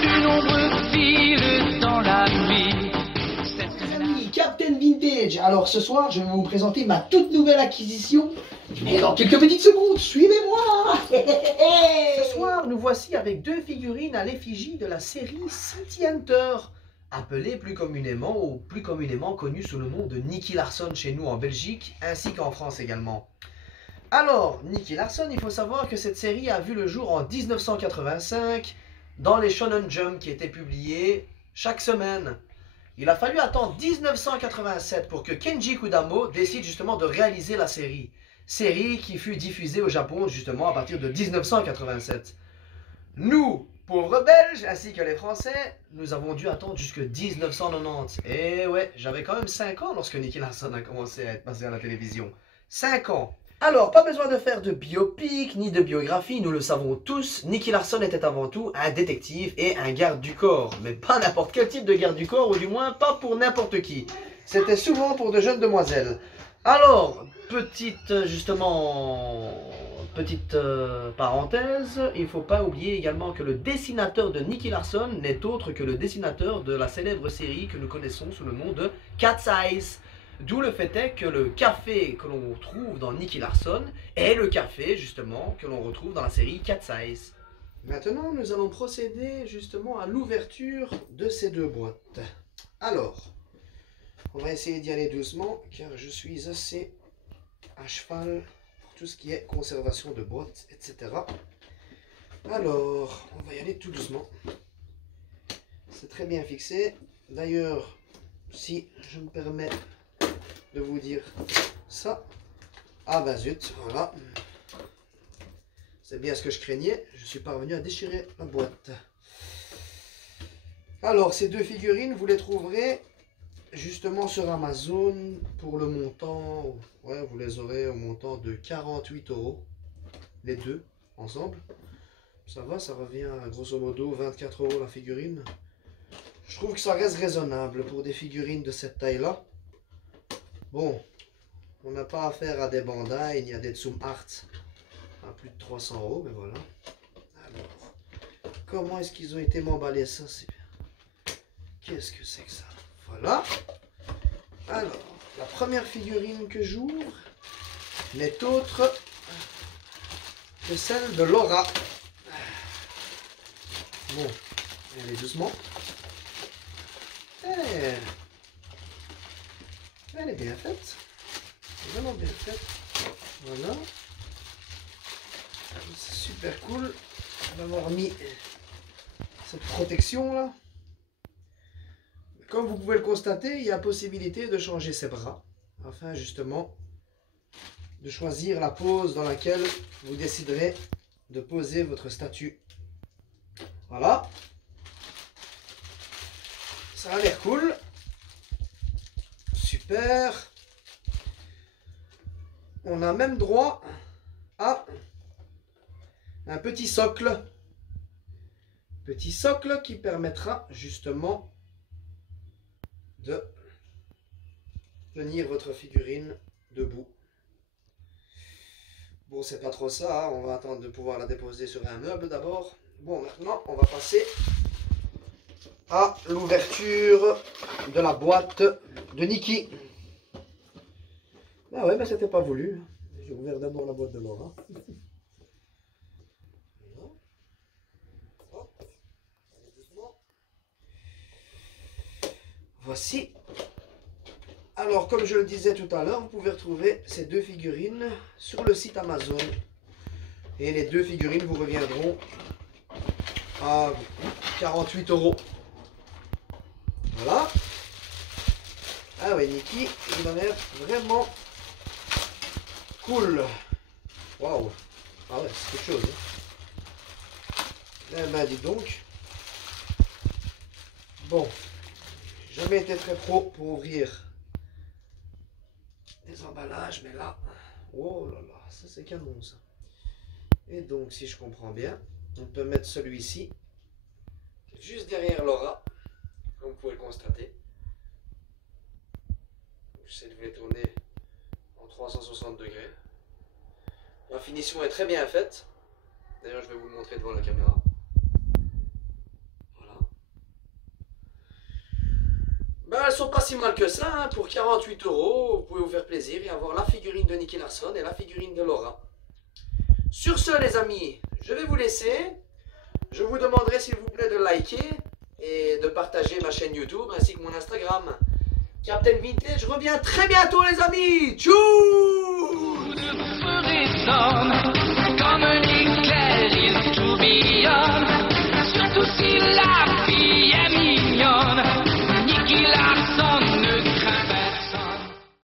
De nombreux fils dans la nuit. Les amis, Captain Vintage. Alors ce soir, je vais vous présenter ma toute nouvelle acquisition. Et dans quelques petites secondes, suivez-moi. Ce soir, nous voici avec deux figurines à l'effigie de la série City Hunter, appelée plus communément ou plus communément connue sous le nom de Nicky Larson chez nous en Belgique, ainsi qu'en France également. Alors, Nicky Larson, il faut savoir que cette série a vu le jour en 1985 dans les Shonen Jump qui étaient publiés chaque semaine. Il a fallu attendre 1987 pour que Kenji Kudamo décide justement de réaliser la série. Série qui fut diffusée au Japon justement à partir de 1987. Nous, pauvres Belges, ainsi que les Français, nous avons dû attendre jusque 1990. Et ouais, j'avais quand même 5 ans lorsque Nicky Larson a commencé à être passé à la télévision. 5 ans. Alors, pas besoin de faire de biopic ni de biographie, nous le savons tous, Nicky Larson était avant tout un détective et un garde du corps. Mais pas n'importe quel type de garde du corps, ou du moins pas pour n'importe qui. C'était souvent pour de jeunes demoiselles. Alors, petite parenthèse, il ne faut pas oublier également que le dessinateur de Nicky Larson n'est autre que le dessinateur de la célèbre série que nous connaissons sous le nom de Cat's Eyes. D'où le fait est que le café que l'on trouve dans Nicky Larson est le café justement que l'on retrouve dans la série Cat's Eyes. Maintenant, nous allons procéder justement à l'ouverture de ces deux boîtes. Alors, on va essayer d'y aller doucement car je suis assez à cheval pour tout ce qui est conservation de boîtes, etc. Alors, on va y aller tout doucement. C'est très bien fixé. D'ailleurs, si je me permets de vous dire ça. Ah bah zut, voilà. C'est bien ce que je craignais. Je suis parvenu à déchirer la boîte. Alors, ces deux figurines, vous les trouverez justement sur Amazon pour le montant. Ouais, vous les aurez au montant de 48 €. Les deux ensemble. Ça va, ça revient à grosso modo 24 € la figurine. Je trouve que ça reste raisonnable pour des figurines de cette taille-là. Bon, on n'a pas affaire à des Bandai ni à des Tsum Art à plus de 300 €, mais voilà. Alors, comment est-ce qu'ils ont été m'emballer ça? Qu'est-ce que c'est que ça? Voilà. Alors, la première figurine que j'ouvre n'est autre que celle de Laura. Bon, allez doucement. Elle est bien faite. Vraiment bien faite. Voilà. C'est super cool d'avoir mis cette protection là. Comme vous pouvez le constater, il y a possibilité de changer ses bras afin justement de choisir la pose dans laquelle vous déciderez de poser votre statue. Voilà. Ça a l'air cool. Super. On a même droit à un petit socle. Petit socle qui permettra justement de tenir votre figurine debout. Bon, c'est pas trop ça, hein. On va attendre de pouvoir la déposer sur un meuble d'abord. Bon, maintenant, on va passer à l'ouverture de la boîte de Nicky. Ah ouais, mais c'était pas voulu. J'ai ouvert d'abord la boîte de Laura. Hop. Allez, doucement. Voici. Alors, comme je le disais tout à l'heure, vous pouvez retrouver ces deux figurines sur le site Amazon. Et les deux figurines vous reviendront à 48 €. Voilà. Ah ouais, Nicky, il a l'air vraiment cool. Waouh. Ah ouais, c'est quelque chose. Hein. Eh ben, dis donc. Bon. J'ai jamais été très pro pour ouvrir des emballages, mais là. Oh là là, ça c'est canon ça. Et donc, si je comprends bien, on peut mettre celui-ci juste derrière Laura, comme vous pouvez le constater. J'essaie de vous les tourner en 360 degrés. La finition est très bien faite. D'ailleurs, je vais vous le montrer devant la caméra. Voilà. Ben, elles sont pas si mal que ça, hein. Pour 48 €, vous pouvez vous faire plaisir et avoir la figurine de Nicky Larson et la figurine de Laura. Sur ce, les amis, je vais vous laisser. Je vous demanderai, s'il vous plaît, de liker et de partager ma chaîne YouTube ainsi que mon Instagram. Captain Vintage revient très bientôt, les amis. Tchou! Vous ne ferez d'homme